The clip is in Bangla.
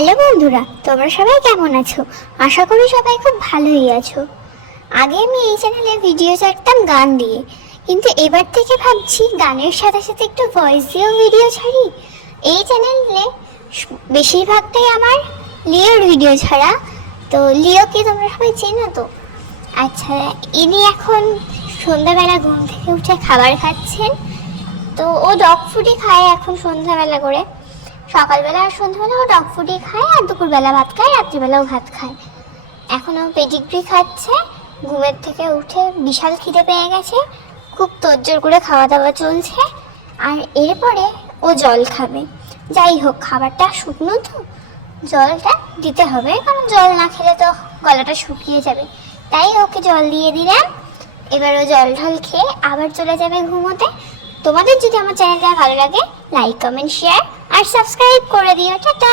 হ্যালো বন্ধুরা, তোমরা সবাই কেমন আছো? আশা করি সবাই খুব ভালোই আছো। আগে আমি এই চ্যানেলে ভিডিও ছাড়তাম গান দিয়ে, কিন্তু এবার থেকে ভাবছি গানের সাথে সাথে একটু ভয়েস দিয়েও ভিডিও ছাড়ি। এই চ্যানেলে বেশিরভাগটাই আমার লিওর ভিডিও ছাড়া। তো লিওকে তোমরা সবাই চেনো তো? আচ্ছা, ইনি এখন সন্ধ্যাবেলা ঘুম থেকে উঠে খাবার খাচ্ছেন। তো ও ডগ ফুডই খায় এখন সন্ধ্যাবেলা করে। সকালবেলা আর সন্ধ্যাবেলা ও ডগ ফুডই খায়, আর দুপুরবেলা ভাত খায়, রাত্রিবেলাও ভাত খায়। এখনও পেডিগ্রি খাচ্ছে। ঘুমের থেকে উঠে বিশাল খিদে পেয়ে গেছে, খুব তোড়জোড় করে খাওয়া দাওয়া চলছে। আর এরপরে ও জল খাবে। যাই হোক, খাবারটা শুকনো তো, জলটা দিতে হবে, কারণ জল না খেলে তো গলাটা শুকিয়ে যাবে। তাই ওকে জল দিয়ে দিলাম। এবার ও জল ঢল খেয়ে আবার চলে যাবে ঘুমোতে। তোমাদের যদি আমার চ্যানেলটা ভালো লাগে, লাইক কমেন্ট শেয়ার আর সাবস্ক্রাইব করে দিও। টাটা।